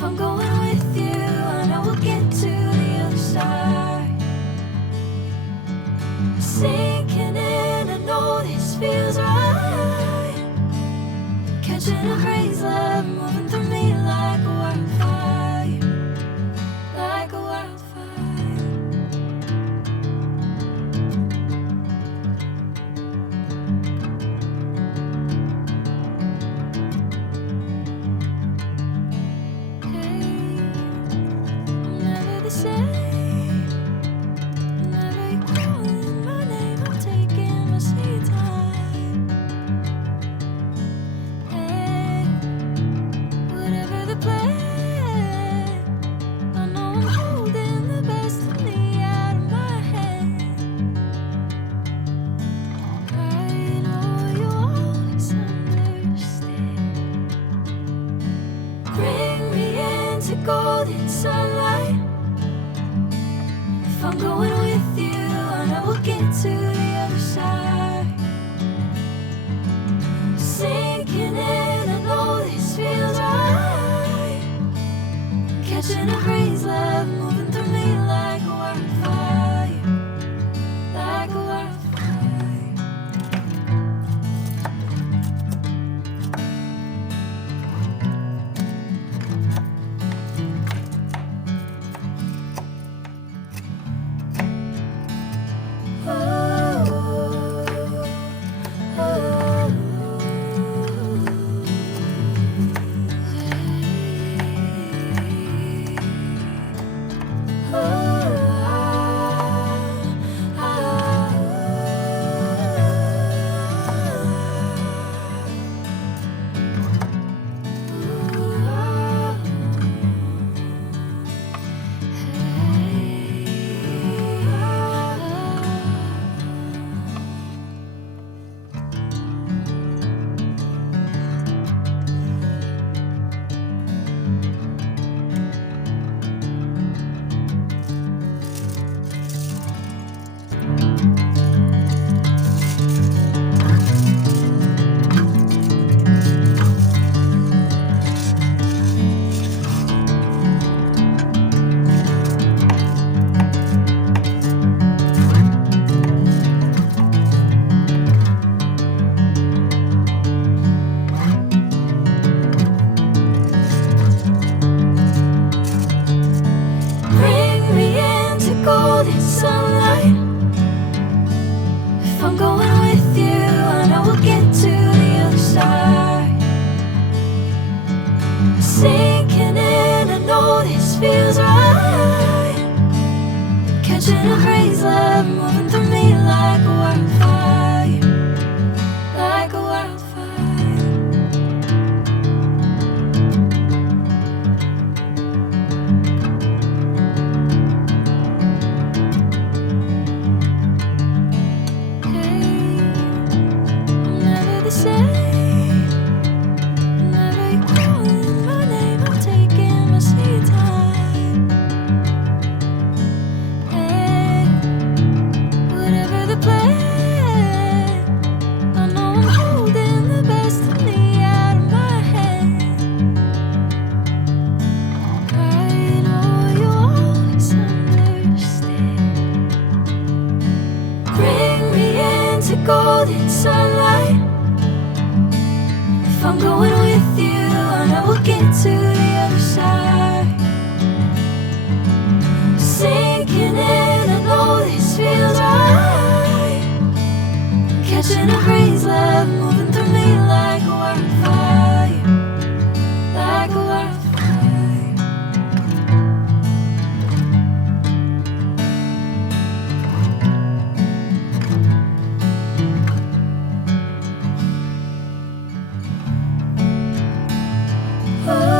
If I'm going with you, I know we'll get to the other side. Sinking in, I know this feels right. Catching a crazy love, moving through me like a wildfire, like a wildfire. Golden sunlight. If I'm going with you, I know we'll get to the other side. Sinking in, I know this feels right. Catching a crazy love, moving through me like a wildfire, like a wildfire. Sinking in, I know this feels right. Catching a crazy love, moving through me like a wildfire, like a wildfire. Hey, I'm never the same. Golden sunlight. If I'm going with you, I know we'll get to the other side. Sinking in, I know this feels right. Catching a crazy love, moving through me like a wildfire, like a wildfire. Oh.